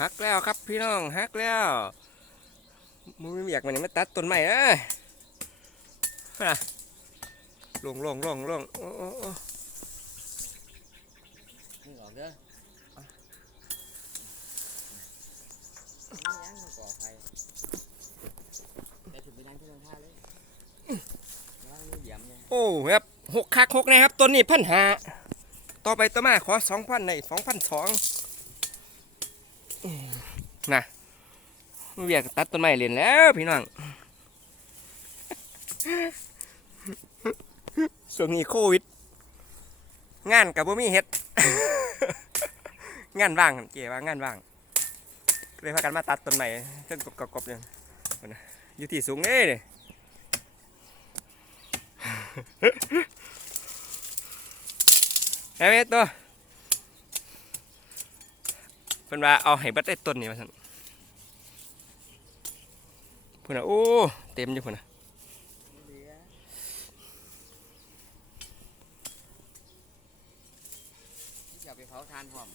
หักแล้วครับพี่น้องหักแล้วมึงไม่อยากมันนี่มาตัดต้นไม้เอ้ยน่ะลงลงลงลงโอ้โอ้โอ้มึงออกเด้อยังมึงก่อไฟแต่ถึงไปนั่งที่รองเท้าเลยระวังมือเหยียบเนี่ยโอ้ครับหกคักหกนะครับ ต้นนี้พันหาต่อไปต่อมาขอสองพันในสองพันสอง น่ะไม่อยากตัดต้นไม้เล่นแล้วพี่น้องช่วงนี้โควิด งานกับบ่มีเฮ็ด งานว่างเก๋ว่างานว่างเลยพากันมาตัดต้นไม้เครื่องกบๆเนี่ยพุ่อยู่ที่สูงเด้เนี่ยแม่ตัว เป็นว่าเอาให้เบัดได้ต้นนี่มาสั่นพุ่นน่ะโอ้เต็มอยู่พุ่นน่ะเหลืออย่าไปเผาทานพร้อม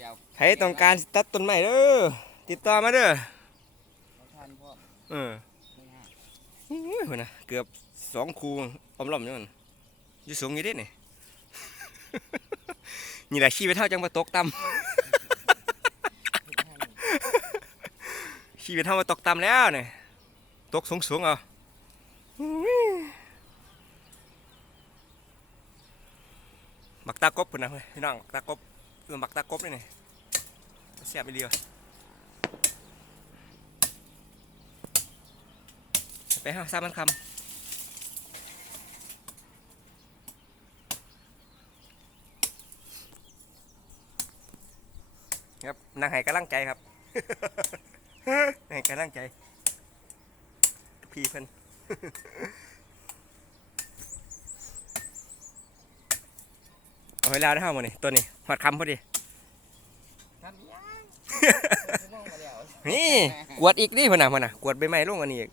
อย่าใครต้องการสิตัดต้นไม้เด้อติดต่อมาเด้อเผาทานพร้อมเออไม่ง่ายอุ้ยพุ่นน่ะเกือบสองคูอมล้อมอยู่นั่นอยู่สูงอยู่เด้นี่ นี่แหละขี้ไปเท่าจังมาตกต่ำขี้ไปเท่ามาตกต่ำแล้วเนี่ยตกสูงสูงๆเอาบักตากบพุ่นนะเว้ยพี่น้องบักตากบเออบักตากบนี่นี่เสียบไปเดียวไปห้าสามมันคำ ครับนางไห้กำลังใจครับนางไห้กำลังใจ พี่เพิ่นเอาเวลาได้เท่ามานี่ตัวนี้หอดคำพอดีนี่กวดอีกดิพนน่ะพนน่ะกวดใบไม้ลงอันนี้อีก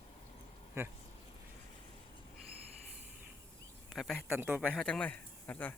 ไปไปตันตัวไปเฮาจังไหมเอาตัว